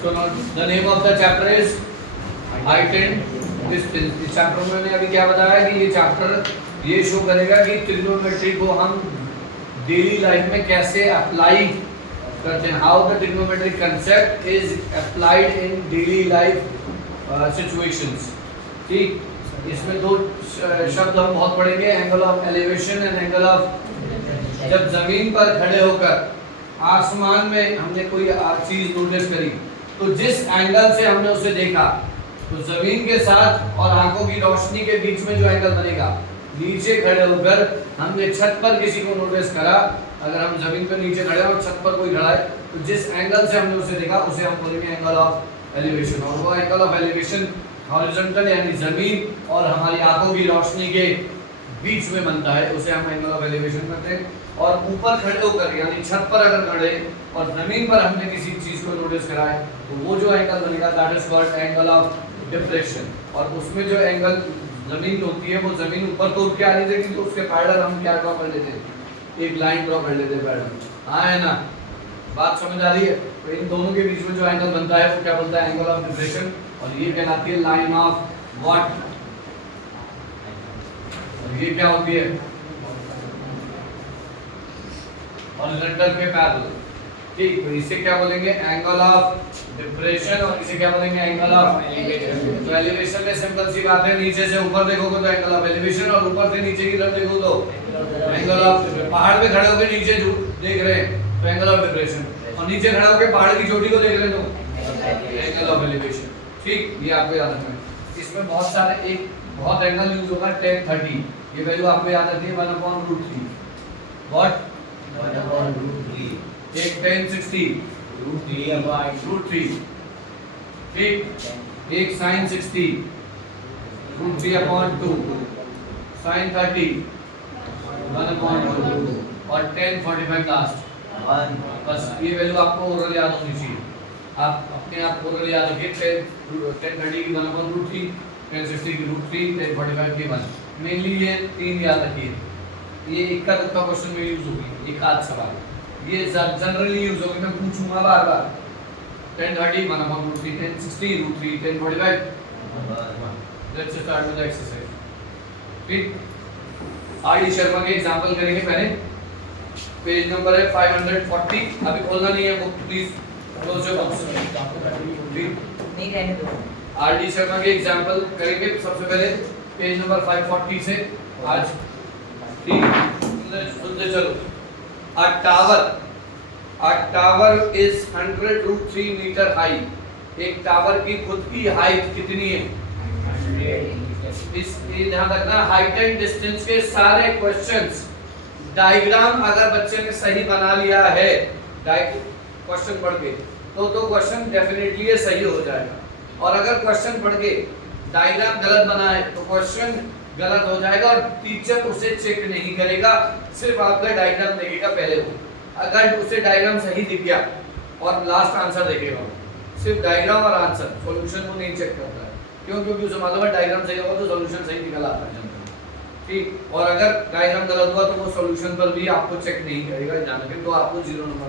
So now the name of the chapter is heightened distance. इस chapter में मैंने अभी क्या बताया कि ये चैप्टर ये शो करेगा कि ट्रिग्नोमेट्री को हम डेली लाइफ में कैसे अप्लाई करते हैं, how the trigonometric concept is applied in daily life situations. ठीक, इसमें दो शब्द हम बहुत पढ़ेंगे, angle of elevation and angle of. जब जमीन पर खड़े होकर आसमान में हमने कोई चीज नोटिस करी तो जिस एंगल से हमने उसे देखा तो जमीन के साथ और आंखों की रोशनी के बीच में जो एंगल बनेगा, नीचे खड़े होकर हमने छत पर किसी को नोटिस करा, अगर हम जमीन पर नीचे खड़े और छत पर कोई खड़ा है तो जिस एंगल से हमने उसे देखा उसे हम बोलेंगे एंगल ऑफ एलिवेशन। और वो एंगल ऑफ एलिवेशन हॉरिजॉन्टल यानी जमीन और हमारी आंखों की रोशनी के बीच में बनता है, उसे हम एंगल ऑफ एलिवेशन कहते हैं। और ऊपर खड़े होकर यानी छत पर अगर खड़े और जमीन पर हमने किसी चीज को नोटिस करा है तो वो जो एंगल बनेगा that is called angle of depression. और उसमें जो एंगल जमीन होती है वो जमीन ऊपर तो उठ के आ रही थी तो उसके पैरेलल हम क्या ड्रॉ कर लेते हैं, एक लाइन ड्रॉ कर लेते हैं पैरेलल। हाँ है ना, बात समझ आ रही है? तो इन दोनों के बीच में जो एंगल बनता है वो क्या बोलता है, एंगल ऑफ डिप्रेशन। और ये कहलाती है लाइन ऑफ व्हाट, और ये क्या होती है, हॉरिजॉन्टल के पैरेलल। ठीक, तो इसे क्या बोलेंगे, एंगल ऑफ डिप्रेशन, और इसे क्या बोलेंगे, एंगल ऑफ एलिवेशन। तो एलिवेशन में सिंपल सी बात है, नीचे से ऊपर देखोगे तो एंगल ऑफ एलिवेशन, और ऊपर से नीचे की तरफ देखो तो एंगल ऑफ। पहाड़ पे खड़े होकर नीचे देख रहे हैं तो एंगल ऑफ डिप्रेशन, और नीचे खड़े होकर पहाड़ की चोटी को देख रहे हैं तो एंगल ऑफ एलिवेशन। ठीक, ये आपको याद रखना है। इसमें बहुत सारे एक बहुत एंगल यूज होगा, tan 30, ये वैल्यू आपको याद रखनी है 1/√3। व्हाट 1/√3। एक tan 60 √3। ठीक, एक sin 60 √3/2, sin 30 1/2 और tan 45 लास्ट। बस ये वैल्यू आपको ओरल याद होनी चाहिए, आप अपने आप ओरल याद रखिए। tan 30 की 1/√3, tan 60 की √3, tan 45 की 1। मेनली ये तीन याद रखिए, ये इक्का दुक्का क्वेश्चन में यूज होगी, एक आध सवाल ये जनरली यूज होगी, मैं पूछूंगा बार बार। tan 30 1/√3, tan 60 √3, tan 45 1। Let's start with the exercise. ठीक, आर.डी. शर्मा के एग्जांपल करेंगे पहले। पेज नंबर है 540। अभी खोलना नहीं है book, please close your books. नहीं रहने दो। आर.डी. शर्मा के एग्जांपल करेंगे सबसे पहले पेज नंबर 540 से आज। ठीक, सुनते चलो। A tower is 100√3 metre high. एक टावर की खुद की हाइट कितनी है? इस ध्यान रखना, हाइट एंड डिस्टेंस के सारे क्वेश्चंस डायग्राम अगर बच्चे ने सही बना लिया है क्वेश्चन पढ़ के तो क्वेश्चन डेफिनेटली ये सही हो जाएगा। और अगर क्वेश्चन पढ़ के डायग्राम गलत बना है तो क्वेश्चन गलत हो जाएगा और टीचर उसे चेक नहीं करेगा, सिर्फ आपका डायग्राम देखेगा पहले वो। अगर उसे डायग्राम सही दिख गया और लास्ट आंसर देखेगा, सिर्फ डायग्राम और आंसर, सॉल्यूशन को नहीं चेक करता है। क्यों? क्योंकि उसे मालूम है डायग्राम सही होगा तो सॉल्यूशन सही निकल आता है जनरली। ठीक, और अगर डायग्राम गलत हुआ तो वो सॉल्यूशन पर भी आपको चेक नहीं करेगा ध्यान रखें, तो आपको 0 नंबर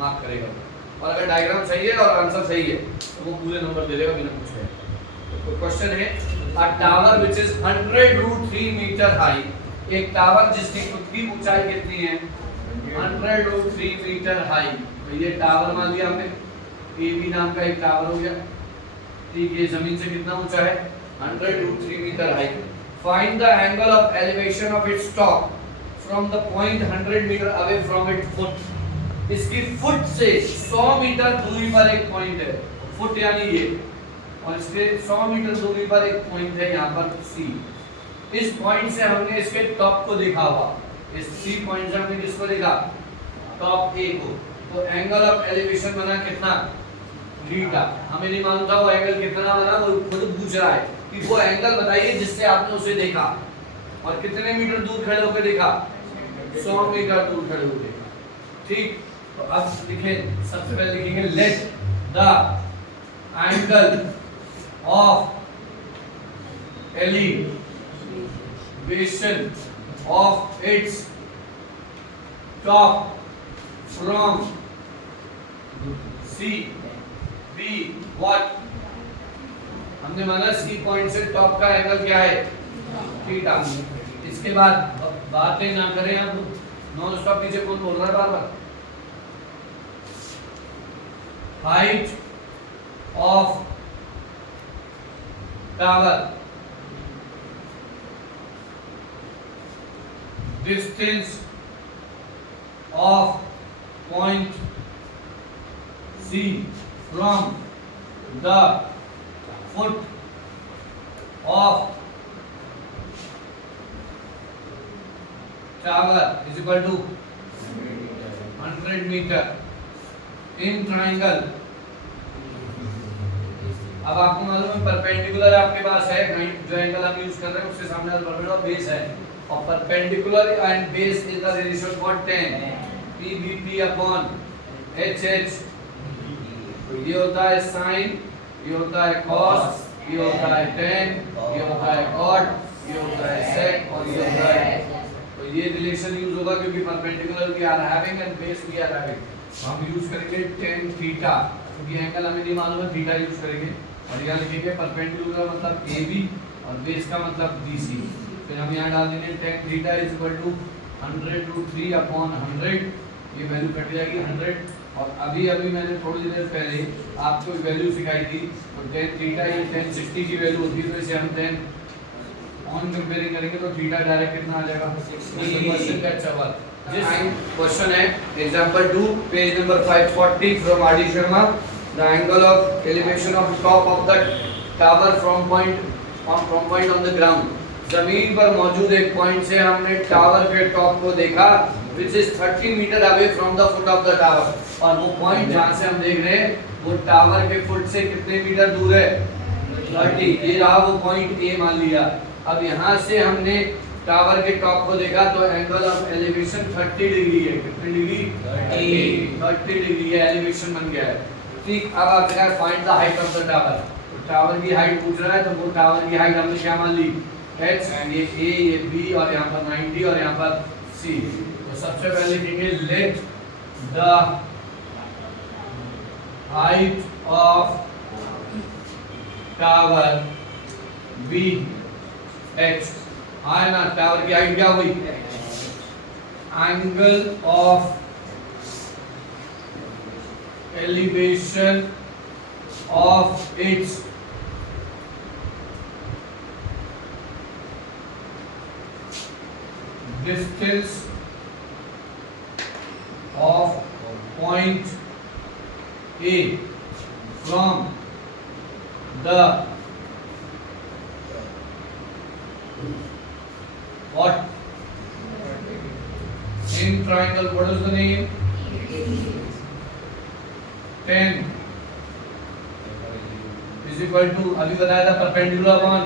मार्क करेगा। और अगर डायग्राम सही है और आंसर सही है तो वो पूरे नंबर दे देगा बिना पूछे। तो क्वेश्चन है, a tower which is 100√3 metre high. एक टावर जिसकी खुद की ऊंचाई कितनी है? 100√3 मीटर हाई। तो ये टावर मान लिया हमने, AB नाम का एक टावर हो गया। ठीक, ये जमीन से कितना ऊंचा है? 100√3 metre high. Find the angle of elevation of its top from the point 100 metre away from its foot. इसकी फुट से 100 मीटर दूरी पर एक पॉइंट है, फुट यानी ये, और इसके 100 मीटर दूरी पर एक पॉइंट है यहाँ पर C। इस पॉइंट से हमने इसके टॉप को देखा हुआ, इस C पॉइंट से हमने किसको देखा? टॉप A को। तो एंगल ऑफ एलिवेशन बना कितना? थीटा। हमें नहीं मालूम था वो एंगल कितना बना, वो खुद पूछ रहा है कि वो एंगल बताइए जिससे आपने उसे देखा और कितने मीटर दूर खड़े होकर देखा? 100 मीटर दूर खड़े होकर। ठीक, तो अब लिखें, सबसे पहले लिखेंगे let the angle of elevation of its top from C be what, हमने माना सी पॉइंट से टॉप का एंगल क्या है थीटा। इसके बाद बातें ना करें, अब नॉन स्टॉप पीछे कौन बोल रहा है बार बार। Height of tower, distance of point C from the foot of tower is equal to 100 metre in triangle. अब आपको मालूम है परपेंडिकुलर आपके पास है, जो एंगल हम यूज कर रहे हैं उसके सामने परपेंडिकुलर बेस है, और perpendicular and base is the ratio what 10 PBP upon HH। तो ये होता है साइन, ये होता है कॉस, ये होता है tan, ये होता है cot, ये होता है sec और ये होता है, तो ये रिलेशन यूज होगा क्योंकि perpendicular we are having and base we are having. हम यूज करेंगे tan थीटा, क्योंकि एंगल हमें नहीं मालूम है, थीटा यूज करेंगे। और यहाँ लिखेंगे परपेंडिकुलर मतलब AB और बेस का मतलब BC। फिर हम यहाँ डाल देंगे tan theta is equal to 100√3 upon 100, ये वैल्यू कट जाएगी 100। और अभी मैंने थोड़ी देर पहले आपको वैल्यू सिखाई थी, तो tan थीटा ये tan 60 की वैल्यू होती है, तो इसे हम tan ऑन कंपेयरिंग करेंगे तो थीटा डायरेक्ट कितना आ जाएगा 60। क्वेश्चन का जवाब क्वेश्चन है example 2 page number 540 from R D Sharma. The angle of elevation of top of the tower from point on the ground। जमीन पर मौजूद एक पॉइंट से हमने टावर के टॉप को देखा, which is 30 metre away from the foot of the tower। और वो पॉइंट जहाँ से हम देख रहे हैं वो टावर के फुट से कितने मीटर दूर है 30। ये रहा वो पॉइंट A मान लिया। अब यहाँ से हमने टावर के टॉप को देखा तो एंगल ऑफ एलिवेशन 30 डिग्री है। कितनी डिग्री 30 डिग्री है, एलिवेशन बन गया है। ठीक, अब आप देखा find the height of the tower. तो टावर की हाइट पूछ रहा है, तो वो टावर की हाइट हमने क्या मान ली h, ये A ये B और यहाँ पर 90 और यहाँ पर C। तो सबसे पहले लिखेंगे let the height of tower be h। हाँ ना, टावर की हाइट क्या हुई, angle of elevation of its distance of point A from the what in triangle, what is the name 10 is equal to, अभी बताया था परपेंडिकुलर अपॉन,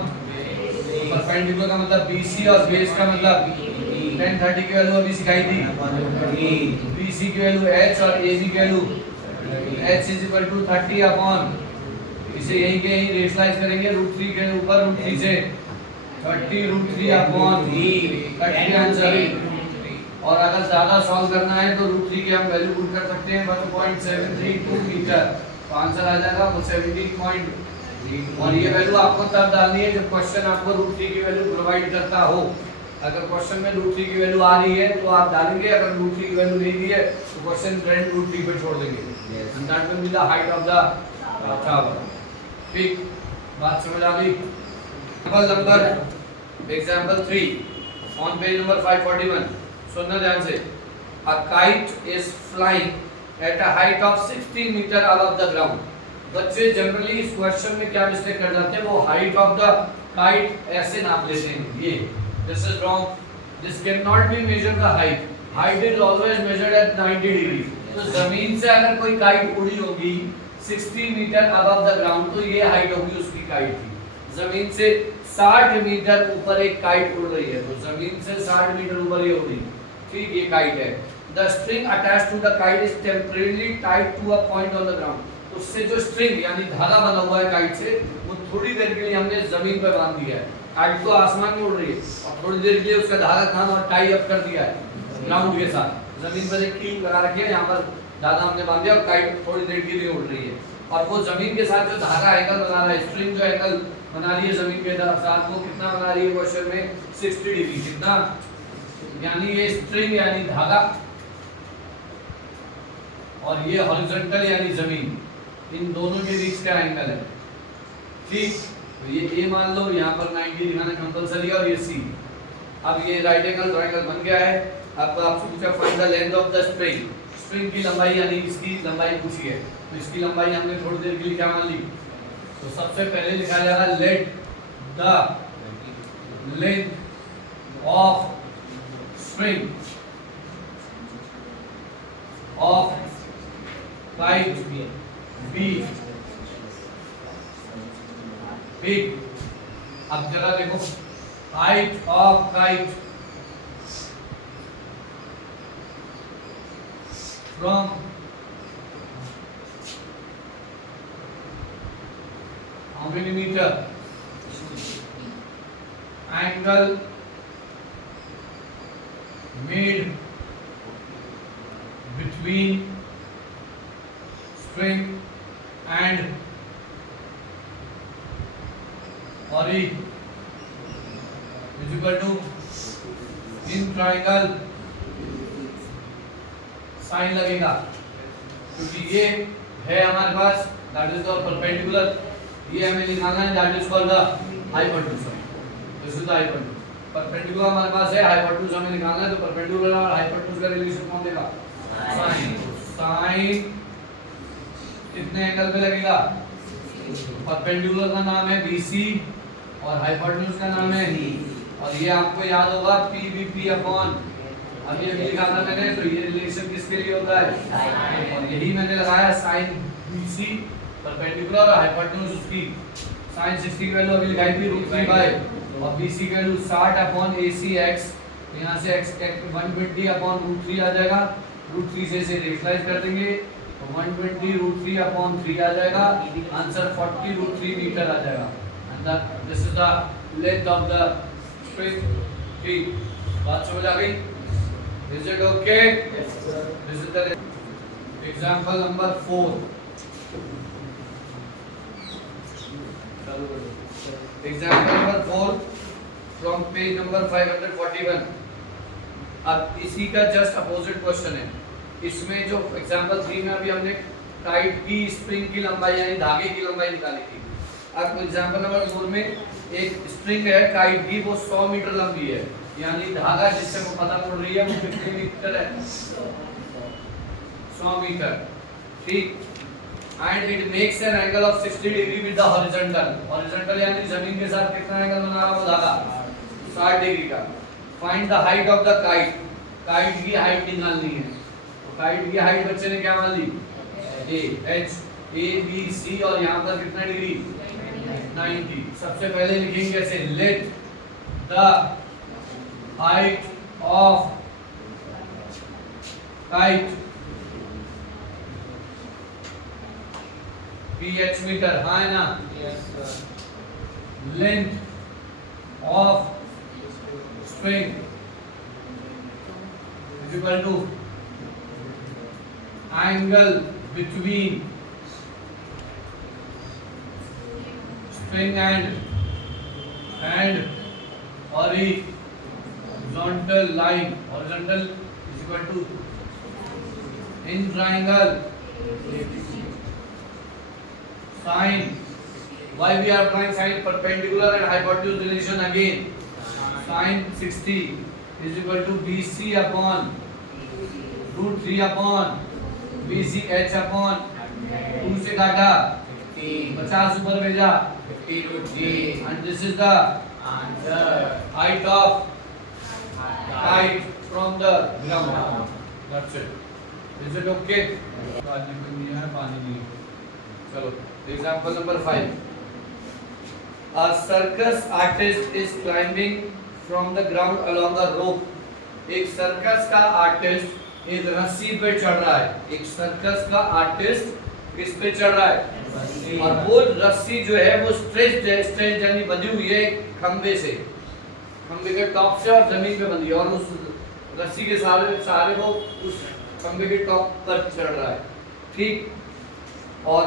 परपेंडिकुलर का मतलब BC और बेस का मतलब tan 30 की वैल्यू अभी सिखाई थी, BC की वैल्यू h और AB की value h is equal to 30 upon, इसे यहीं के यहीं रेशनलाइज करेंगे √3 के ऊपर √3 से 30√3 अपॉन 30 आंसर। और अगर ज्यादा सॉल्व करना है तो √3 की हम वैल्यू पुट कर सकते हैं 1.732 मीटर, तो आंसर आ जाएगा 17 और ये वैल्यू आपको तब डालनी है जब क्वेश्चन आपको √3 की वैल्यू प्रोवाइड करता हो। अगर क्वेश्चन में √3 की वैल्यू आ रही है तो आप डालेंगे, अगर √3 की वैल्यू नहीं दी है तो क्वेश्चन ट्रेंड √3 पे छोड़ देंगे। And that will be the height of the tower. ठीक, बात समझ आ गई। एग्जांपल 3 ऑन पेज नंबर 541, सुनना ध्यान से। A kite is flying at a height of 60 metre above the ground। बच्चे जनरली इस क्वेश्चन में क्या मिस्टेक कर जाते हैं, वो हाइट ऑफ द काइट ऐसे नाप लेते हैं, ये this is wrong. This can not be measure the height, height is always measured eight 90 degree. तो जमीन से अगर कोई काइट उड़ी होगी 60 मीटर above the ground तो ये हाइट होगी उसकी काइट की। जमीन से 60 मीटर ऊपर एक काइट उड़ रही है, तो जमीन से 60 मीटर ऊपर ये उड़ी, ठीक, ये काइट है। The string attached to the kite is temporarily tied to a point on the ground। उससे जो स्ट्रिंग यानी धागा बना हुआ है काइट से, वो थोड़ी देर के लिए हमने जमीन पर बांध दिया है। काइट तो आसमान में उड़ रही है और थोड़ी देर के लिए उसका धागा थाम और टाई अप कर दिया है ग्राउंड के साथ। जमीन पर एक कील लगा रखी है, यहाँ पर धागा हमने बांध दिया और काइट थोड़ी देर के लिए उड़ रही है। और वो जमीन के साथ जो धागा एंगल बना रहा है, स्प्रिंग जो एंगल बना रही है जमीन के साथ, वो कितना बना रही है क्वेश्चन में 60 डिग्री। कितना? यानी ये स्प्रिंग यानी धागा और ये हॉरिजॉन्टल यानी जमीन, इन दोनों के बीच का एंगल है। ठीक, तो ये ए मान लो, यहाँ पर 90 दिखाना कंपलसरी है और ये सी। अब ये राइट एंगल ट्रायंगल बन गया है। अब आपसे पूछा find the length of the spring, spring की लंबाई यानी इसकी लंबाई पूछी है, तो इसकी लंबाई हमने थोड़ी देर के लिए क्या मान ली? तो सबसे पहले लिखा जाएगा let the length of spring of kite B big. अब जरा देखो, height of kite from how many meter? Angle made between string and ori is equal to in triangle sine लगेगा, क्योंकि ये है हमारे पास दैट इज द परपेंडिकुलर, ये हमें निकालना है that is called the hypotenuse. This is the hypotenuse, perpendicular हमारे पास है, हाइपोटेन्यूज हमें निकालना है, तो परपेंडिकुलर और हाइपोटेन्यूज का रिलेशन कौन देगा? साइन। साइन कितने एंगल पे लगेगा? परपेंडिकुलर का नाम है BC और हाइपोटेन्यूज का नाम है, और ये आपको याद होगा PVP अपॉन, अभी लिखा था मैंने, तो ये रिलेशन किसके लिए होता है? और यही मैंने लगाया साइन BC परपेंडिकुलर और हाइपोटेन्यूज उसकी साइन 60 की वैल्यू अभी लिखाई थी √3 बाय, और BC की वैल्यू 60 अपॉन AC x, यहां से x 120 अपॉन √3 आ जाएगा, √3 से इसे रेशनलाइज कर देंगे तो 120 √3 अपॉन 3 आ जाएगा, आंसर 40 √3 मीटर आ जाएगा। And this is the length of the spring. ठीक, बात समझ आ गई? Is it okay? Yes, sir. This is the example number 4. Example number 4 from page number 541. अब इसी का जस्ट अपोजिट क्वेश्चन है। इसमें जो एग्जांपल 3 में अभी हमने काइट की स्प्रिंग की लंबाई यानी धागे की लंबाई निकाली थी। अब एग्जांपल नंबर 4 में एक स्प्रिंग है काइट की, वो 100 मीटर लंबी है, यानी धागा जिससे वो पता पड़ रही है वो कितने मीटर है? 100 मीटर। ठीक, and it makes an angle of 60 degree with the horizontal. Horizontal यानी जमीन के साथ कितना एंगल बना रहा है वो धागा? 60 डिग्री का। Find the height of the kite, kite की हाइट निकालनी है। तो काइट की हाइट बच्चे ने क्या मान ली? H A B C, और यहाँ पर कितना डिग्री? 90। सबसे पहले लिखेंगे ऐसे, let the height of kite ph meter, हाँ है ना? Yes, sir. Length of string is equal to angle between string and horizontal line. Horizontal is equal to in triangle sine. Why we are applying sine? Perpendicular and hypotenuse relation again. Sine 60 is equal to BC upon √3 upon BC H upon 2 से काटा 50 ऊपर भेजा 50 and this is the Answer. height of kite from the ground. That's it. Is it okay? पानी नहीं है, पानी नहीं है। चलो, example number 5. A circus artist is climbing from the ground along a rope. एक सर्कस का आर्टिस्ट एक रस्सी पे चढ़ रहा है। एक सर्कस का आर्टिस्ट किस पे चढ़ रहा है? और वो रस्सी जो है वो स्ट्रेच्ड है, स्ट्रेच्ड यानी बंधी हुई है खंबे से, खंबे के टॉप से, और जमीन पे बंधी है, और उस रस्सी के सहारे वो उस खंबे के टॉप पर चढ़ रहा है। ठीक, और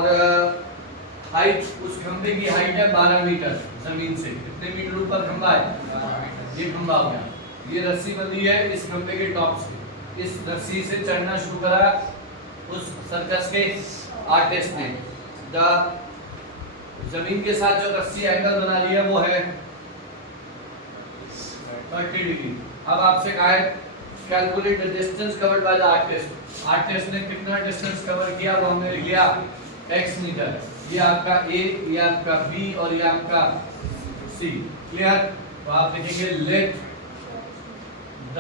हाइट, उस खंबे की हाइट है 12 मीटर जमीन से। कितने मीटर ऊपर खंबा है? ये खंबा हो गया। ये रस्सी बंधी है इस खंबे के टॉप से। इस रस्सी से चढ़ना शुरू करा उस सर्कस के आर्टिस्ट ने। जमीन के साथ जो रस्सी एंगल बना लिया वो है 30 डिग्री। अब आपसे कहा है calculate the distance covered by the artist. Artist ने कितना डिस्टेंस कवर किया वो हमने लिख लिया x मीटर। ये आपका a, ये आपका b और ये आपका c। क्लियर? तो आप लिखेंगे let the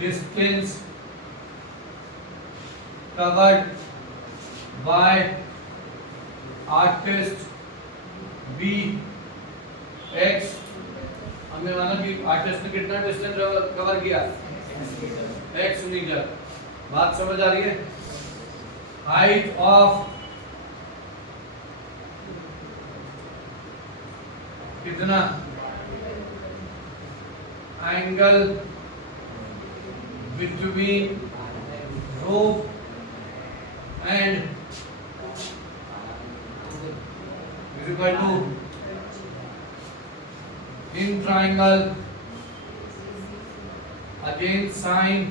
distance covered by artist b x। हमने माना कि आर्टिस्ट ने कितना डिस्टेंस कवर किया? x metre. बात समझ आ रही है? हाइट ऑफ कितना? Angle between rope and equal to in triangle again sin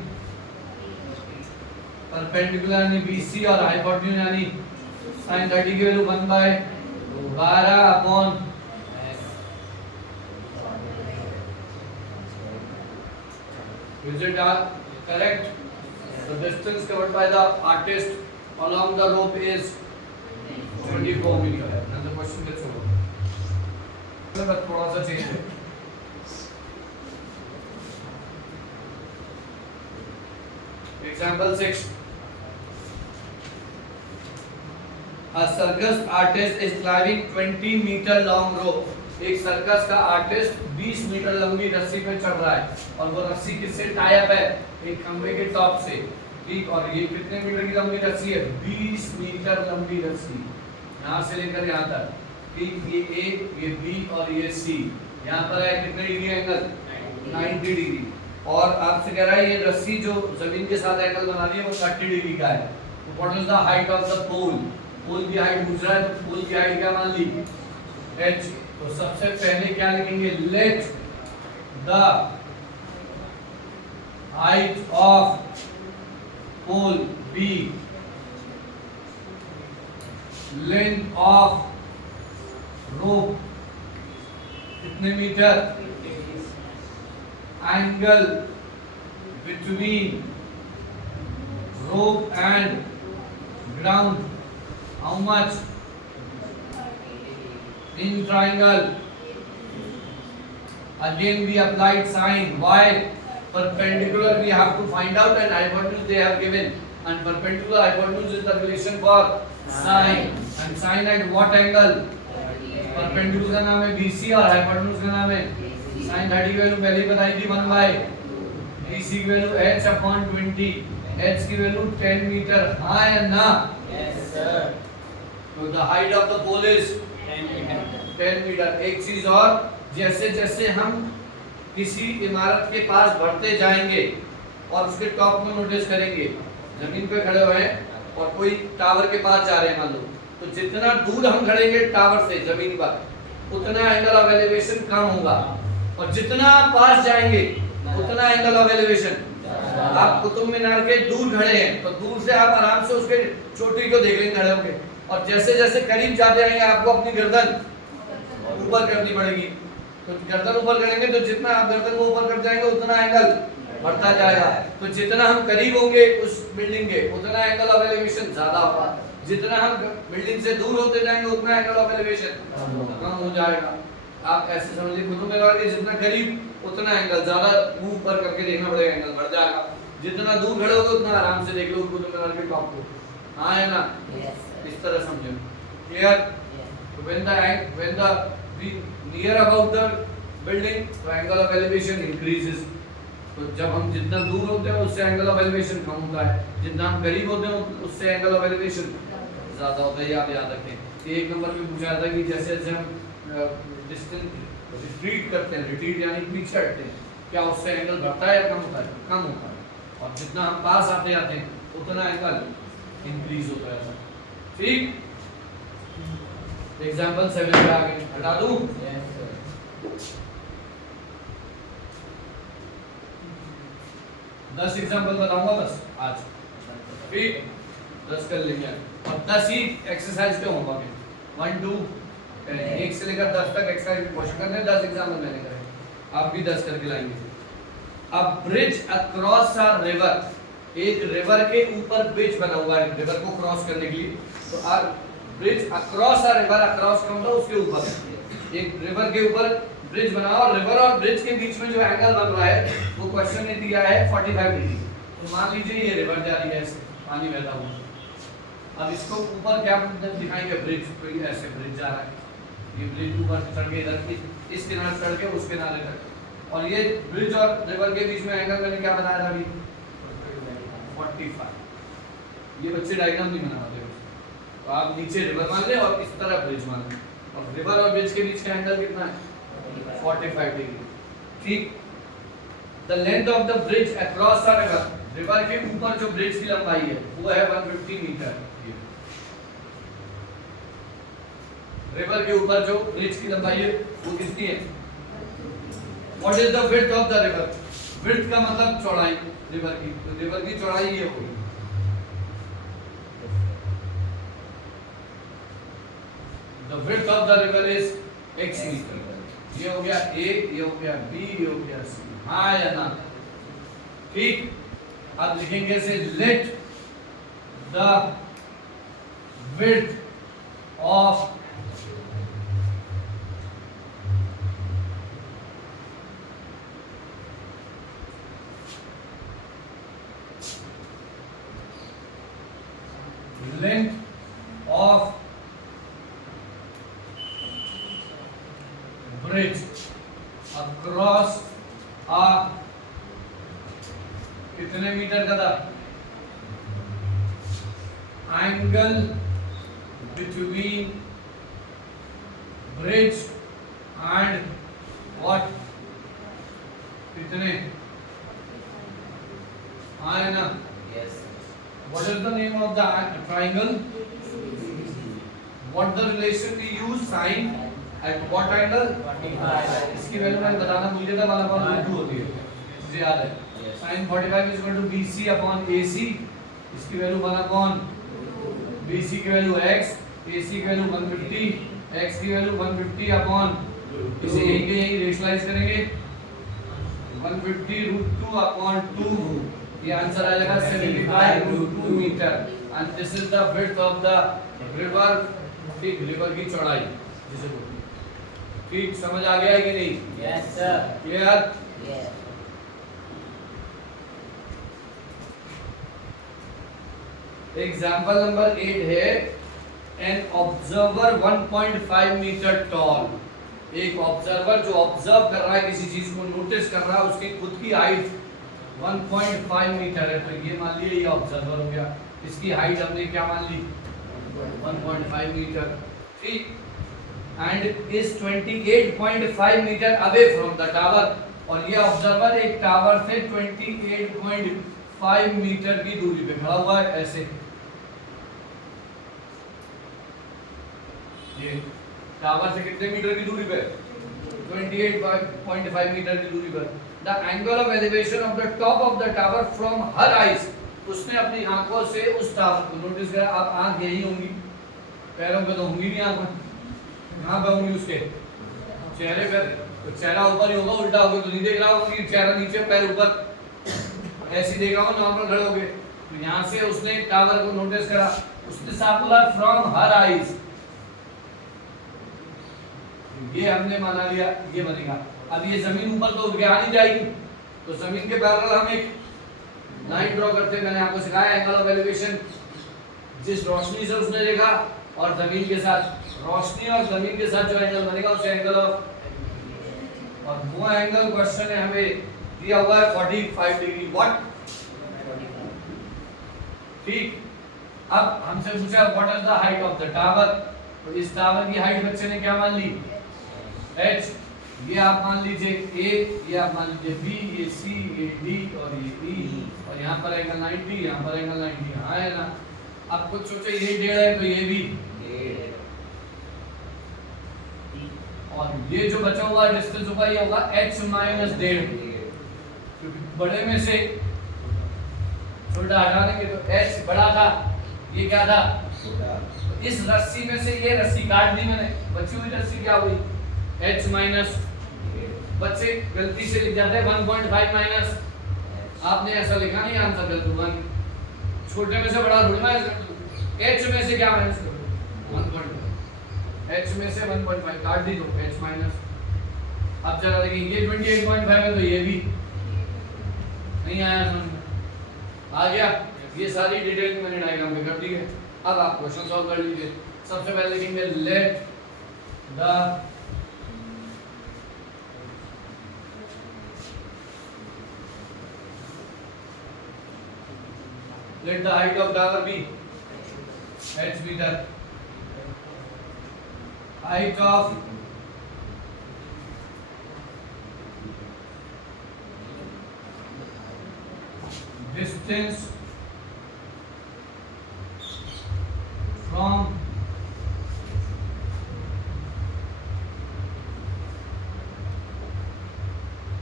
perpendicular यानी BC और hypotenuse यानी sin 30 की value 1/12 upon is it correct? The distance covered by the artist along the rope is 24 meter and the question gets over। थोड़ा सा change है। Example 6. A circus artist is climbing 20 meter long rope. एक circus का artist 20 metre लंबी रस्सी पे चढ़ रहा है और वो रस्सी किससे टाई अप है? एक खंबे के टॉप से। ठीक, और ये कितने मीटर की लंबी रस्सी है? 20 मीटर लंबी रस्सी, यहाँ से लेकर यहाँ तक। ठीक, ये A, ये B और ये C। यहाँ पर है कितने डिग्री एंगल? 90 डिग्री। और आपसे कह रहा है ये रस्सी जो जमीन के साथ एंगल बना रही है वो 30 डिग्री का है। तो what is the height of the pole? Pole की हाइट पूछ रहा है, तो पोल की हाइट क्या मान ली? h। तो सबसे पहले क्या लिखेंगे? Let the height of pole be length of rope कितने मीटर? Angle between rope and ground how much? In triangle again we applied sine. Why? Perpendicular we have to find out and hypotenuse they have given, and perpendicular hypotenuse is the relation for sine, and sine at what angle? Perpendicular का नाम है BC और hypotenuse का नाम है sin 30 की value पहले ही बताई थी 1/, BC की वैल्यू h/20, h की वैल्यू 10 मीटर। हाँ या ना? Yes sir। तो the height of the pole is 10 metre. एक चीज और, जैसे जैसे हम किसी इमारत के पास बढ़ते जाएंगे और उसके टॉप में नोटिस करेंगे, जमीन पे खड़े हुए हैं और कोई टावर के पास जा रहे हैं मान लो, तो जितना दूर हम खड़ेंगे टावर से जमीन पर उतना एंगल ऑफ एलिवेशन कम होगा, और जितना पास जाएंगे उतना एंगल ऑफ एलिवेशन। आप कुतुब मीनार के दूर खड़े हैं तो दूर से आप आराम से उसके चोटी को देख लेंगे खड़े होंगे, और जैसे जैसे करीब जाते रहेंगे आपको अपनी गर्दन ऊपर करनी पड़ेगी। तो गर्दन ऊपर करेंगे तो जितना आप गर्दन को ऊपर कर जाएंगे उतना एंगल बढ़ता जाएगा। तो जितना हम करीब होंगे उस बिल्डिंग के उतना एंगल ऑफ एलिवेशन ज्यादा होगा, जितना हम बिल्डिंग से दूर होते जाएंगे उतना एंगल ऑफ एलिवेशन कम हो जाएगा। आप ऐसे समझ लीजिए कुतुब मीनार के जितना करीब उतना एंगल ज्यादा मुंह ऊपर करके देखना पड़ेगा, एंगल बढ़ जाएगा। जितना दूर खड़े होगे उतना आराम से देख लो कुतुब मीनार के टॉप को। हाँ है ना? इस तरह समझो। Clear? when the near about the building the angle of elevation increases। तो जब हम जितना दूर होते हैं उससे एंगल ऑफ एलिवेशन कम होता है, जितना हम करीब होते हैं उससे एंगल ऑफ एलिवेशन ज्यादा होता है। ये आप याद रखें। एक नंबर में पूछा था कि जैसे जैसे हम डिस्टेंस रिट्रीट करते हैं, रिट्रीट यानी पीछे हटते हैं, क्या उससे एंगल बढ़ता है या कम होता है? कम होता है। और जितना हम पास आते जाते हैं उतना एंगल इंक्रीज होता है। ठीक, एग्जाम्पल 7 पे आ गए, हटा दूं? Yes, sir. 10 एग्जाम्पल बताऊंगा बस आज, ठीक, 10 कर लेंगे और 10 ही एक्सरसाइज के होमवर्क है। 1 2 1 से लेकर 10 तक एक्सरसाइज क्वेश्चन करने, 10 एग्जाम्पल मैंने करे, आप भी 10 करके लाएंगे। अब ब्रिज अक्रॉस अ रिवर, एक रिवर के ऊपर ब्रिज बना हुआ है रिवर को क्रॉस करने के लिए, तो are bridge across a river, across का मतलब उसके ऊपर, एक रिवर के ऊपर ब्रिज बना और रिवर और ब्रिज के बीच में जो एंगल बन रहा है वो क्वेश्चन ने दिया है 45 डिग्री। तो मान लीजिए ये रिवर जा रही है ऐसे, पानी बहता हुआ, अब इसको ऊपर क्या दिखाएंगे, ब्रिज, तो ये ऐसे ब्रिज जा रहा है, ये ब्रिज ऊपर से चढ़ के इधर इस किनारे चढ़ के उस किनारे तक, और ये ब्रिज और रिवर के बीच में एंगल मैंने क्या बनाया था अभी, 45। ये बच्चे डायग्राम नहीं बना पाते, तो आप नीचे रिवर मान ले और इस तरह ब्रिज मान ले, और रिवर और ब्रिज के बीच का एंगल कितना है, 45 डिग्री, ठीक। The length of the bridge across the river, river के ऊपर जो ब्रिज की लंबाई है वो है 150 मीटर। रिवर के ऊपर जो ब्रिज की लंबाई है वो कितनी है, what is the width of the river, width का मतलब चौड़ाई रिवर की, तो रिवर की चौड़ाई ये होगी, the width of the river is x metre. ये हो गया A, ये हो गया B, ये हो गया C, हाँ या ना, ठीक। अब लिखेंगे से let the width of length of bridge across a कितने मीटर का था, angle between bridge and what, कितने आए ना, Yes. what is the name of the triangle, what the relation we use, sin at what angle, 45. इसकी value मैं बताना भूल गया था, वाला फॉर्मूला 2 होती है, मुझे याद है, Yes. sin 45 is equal to BC upon AC, इसकी वैल्यू बना कौन, BC की वैल्यू x, AC की वैल्यू 150, x की वैल्यू 150 अपॉन, इसे यही के यही रेशनलाइज करेंगे, 150 रूट 2 अपॉन 2, ये आंसर आ जाएगा 75 root 2 metre, and this is the width of the river, ठीक, रिवर की चौड़ाई जिसे बोलते हैं, ठीक, समझ आ गया है कि नहीं, Yes, sir. Clear. Yes. Example number 8 है, एन ऑब्जर्वर 1.5 मीटर टॉल, एक ऑब्जर्वर जो ऑब्जर्व कर रहा है किसी चीज को, नोटिस कर रहा है, उसकी खुद की हाइट 1.5 मीटर है, तो ये मान लिए ये ऑब्जर्वर हो गया, इसकी हाइट हमने क्या मान ली 1.5 मीटर, ठीक, and is 28.5 metre away from the tower, और ये ऑब्जर्वर एक टावर से 28.5 मीटर की दूरी पे खड़ा हुआ है, ऐसे, ये टावर से कितने मीटर की दूरी पे, 28.5 मीटर की दूरी पर। The angle of elevation of the top of the tower from her eyes, उसने अपनी आंखों से उस टावर को नोटिस किया, आप आंख यही होंगी, पैरों पे तो होंगी नहीं आंख, कहाँ पे होंगी उसके चेहरे पे, तो चेहरा ऊपर ही होगा, उल्टा होगा तो नहीं देख रहा होगा कि चेहरा नीचे पैर ऊपर, ऐसे देख रहा हो नॉर्मल खड़े होगे, तो यहाँ से उसने टावर को नोटिस करा, उसने साफ बोला फ्रॉम हर आइज, ये हमने माना लिया, ये बनेगा। अब ये जमीन ऊपर तो उठ के आ नहीं जाएगी, तो जमीन के पैरेलल हम एक लाइन ड्रॉ करते हैं, मैंने आपको सिखाया एंगल ऑफ एलिवेशन, जिस रोशनी से उसने देखा और जमीन के साथ, रोशनी और जमीन के साथ जो एंगल बनेगा उसे एंगल ऑफ, और वो एंगल क्वेश्चन है हमें दिया हुआ है 45 डिग्री, व्हाट, ठीक। अब हमसे पूछा what is the height of the tower, तो इस टावर की हाइट बच्चे ने क्या मान ली, h, ये आप मान लीजिए a, ये आप मान लीजिए b, ये c, ये d और ये e, और यहाँ पर एंगल 90, यहाँ पर एंगल 90, हाँ है ना, अब कुछ सोचो, ये 1.5 है तो ये भी, और ये जो बचा हुआ डिस्टेंस होगा ये होगा h माइनस 1.5, क्योंकि बड़े में से छोटा हटा देंगे तो h बड़ा था, ये क्या था, इस रस्सी में से ये रस्सी काट दी मैंने, बची हुई रस्सी क्या हुई, h माइनस, बच्चे गलती से लिख जाते हैं 1.5 माइनस, आपने ऐसा लिखा नहीं आंसर कर दूंगा, छोटे में से बड़ा ढूंढना है, h में से क्या माइनस कर दो 1.5, h में से 1.5 काट दी तो h माइनस, अब जरा देखिए ये 28.5 है तो ये भी नहीं आया समझ में, आ गया, ये सारी डिटेल मैंने डायग्राम में कर दी है। अब आप क्वेश्चन सॉल्व कर लीजिए। सबसे पहले लिखेंगे let the height of tower be h metre, height of distance from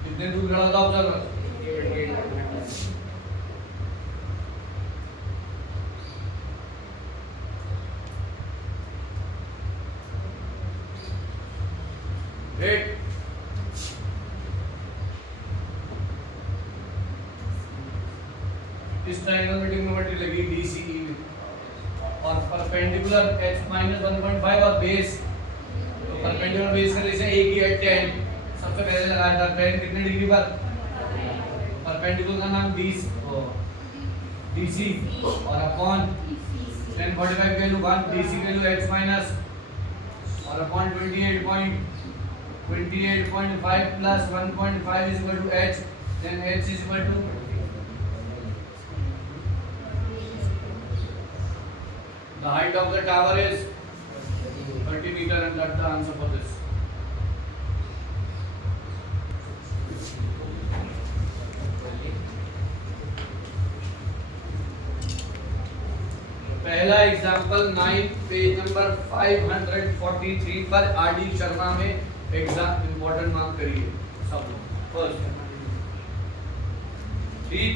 कितने दूर खड़ा था ऑब्जर्वर, इस ट्रायंगल में ट्रिग्नोमेट्री लगी DCE में, और परपेंडिकुलर h माइनस 1.5 और बेस, तो परपेंडिकुलर बेस का जैसे एक ही है 10, सबसे पहले लगाया था 10 कितने डिग्री पर, परपेंडिकुलर का नाम DC और upon 1045 value 1, DC value h minus और upon 28.5 plus 1.5 is equal to h, then h is equal to the height of the tower is 30 meter, and that's the answer for this. पहला example 9 page number 543 पर RD Sharma में exam important mark करिए सब लोग। First ठीक,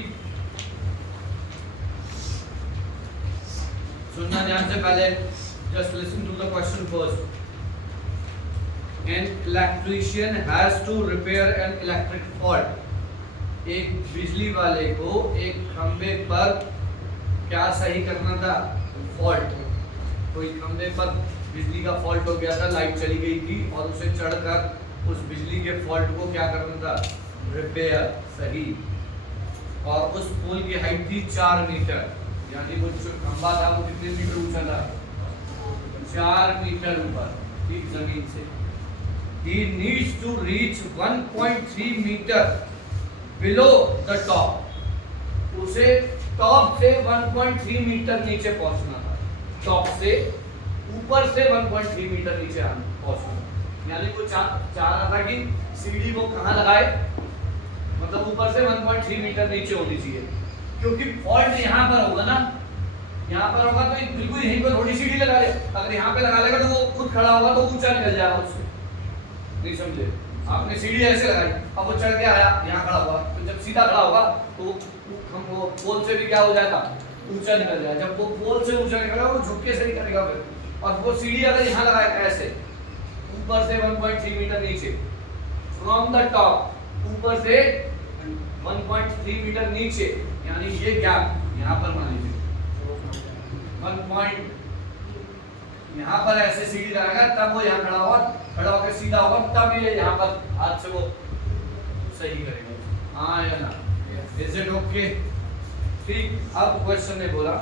सुनना ध्यान से पहले, just listen to the question first. An electrician has to repair an electric fault. एक बिजली वाले को एक खंबे पर क्या सही करना था, फॉल्ट, कोई खंबे पर बिजली का फॉल्ट हो गया था, लाइट चली गई थी और उसे चढ़कर उस बिजली के फॉल्ट को क्या करना था, रिपेयर, सही, और उस पोल की हाइट थी 4 मीटर, यानी वो जो खंबा था वो कितने मीटर ऊंचा था, 4 मीटर ऊपर, ठीक, जमीन से। He needs to reach 1.3 metre below the top. उसे टॉप से 1.3 मीटर नीचे पहुंचना था, टॉप से ऊपर से 1.3 मीटर नीचे पहुंचना, यानी वो चाह रहा था कि सीढ़ी वो कहाँ लगाए, मतलब ऊपर से 1.3 मीटर नीचे होनी चाहिए, क्योंकि फॉल्ट यहाँ पर होगा ना, यहाँ पर होगा तो बिल्कुल यहीं पर थोड़ी सीढ़ी लगा ले, अगर यहाँ पे लगा लेगा तो वो खुद खड़ा होगा तो ऊंचा निकल जाएगा उससे, नहीं समझे, आपने सीढ़ी ऐसे लगाई, अब वो चढ़ के आया यहाँ खड़ा हुआ, तो जब सीधा खड़ा होगा तो वो पोल से भी क्या हो जाएगा, ऊंचा निकल जाएगा, जब वो पोल से ऊंचा निकलेगा वो झुक के सही करेगा फिर, और वो सीढ़ी अगर यहाँ लगाएगा ऐसे ऊपर से 1.3 मीटर नीचे, फ्रॉम द टॉप, ऊपर से 1.3 मीटर नीचे, यानी ये गैप यहाँ पर मान लीजिए 1 पॉइंट, यहाँ पर ऐसे सीढ़ी लगाएगा तब वो यहाँ खड़ा होकर सीधा होगा, तब ये यहाँ पर हाथ से वो सही करेगा, हाँ या ना, इज इट ओके, ठीक। अब क्वेश्चन ने बोला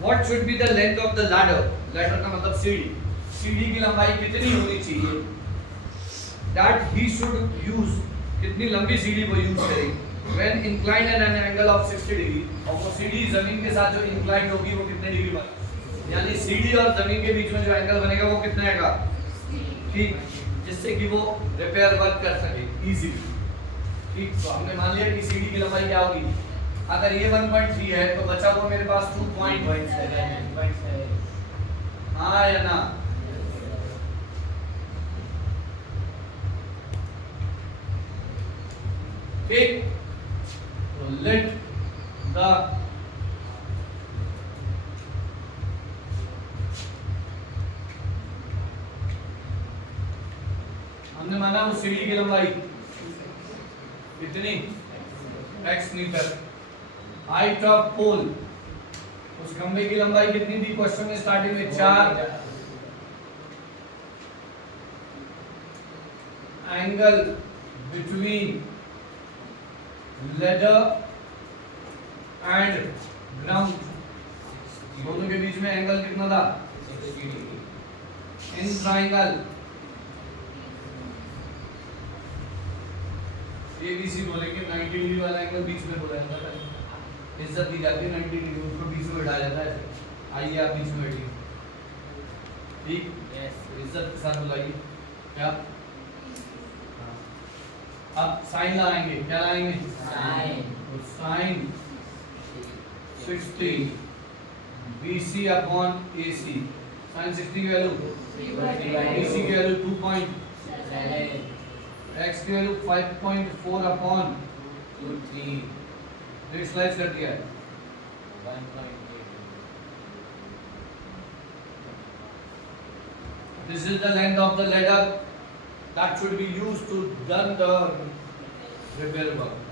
what should be the length of the ladder, ladder का मतलब सीढ़ी, सीढ़ी की लंबाई कितनी होनी चाहिए, दैट ही शुड यूज, कितनी लंबी सीढ़ी वो यूज करेगी, when inclined at an angle of 60 degree, और वो सीढ़ी जमीन के साथ जो इंक्लाइंड होगी वो कितने डिग्री पर, यानी सीढ़ी और जमीन के बीच में जो एंगल बनेगा वो कितना आएगा, ठीक, जिससे कि वो रिपेयर वर्क कर सके इजीली, ठीक। तो हमने मान लिया कि सीढ़ी की लंबाई क्या होगी अगर ये 1.3 है तो बचा हुआ मेरे पास 2 पॉइंट 1.7 हाँ या ना। ठीक, तो लेट द हमने माना उस सीढ़ी की लंबाई कितनी x मीटर, हाइट ऑफ पोल उस खंबे की लंबाई कितनी थी क्वेश्चन में स्टार्टिंग में 4, angle between ladder and ground दोनों के बीच में एंगल कितना था इन ट्राइंगल ABC बोलेंगे 90 डिग्री वाला एंगल बीच में बोला जाता है, इज्जत दी जाती है 90 डिग्री उसको बीच में बैठाया जाता है। आइए आप बीच में बैठिए, ठीक, इज्जत के साथ बुलाइए क्या। अब साइन लगाएंगे, क्या लगाएंगे sine 60 BC upon AC, sine 60 की वैल्यू BC की वैल्यू 2.7, x की वैल्यू 5.4 अपॉन 2 3 स्लाइस कर दिया है। 1.8 This is the length of the ladder that should be used to done the repair work.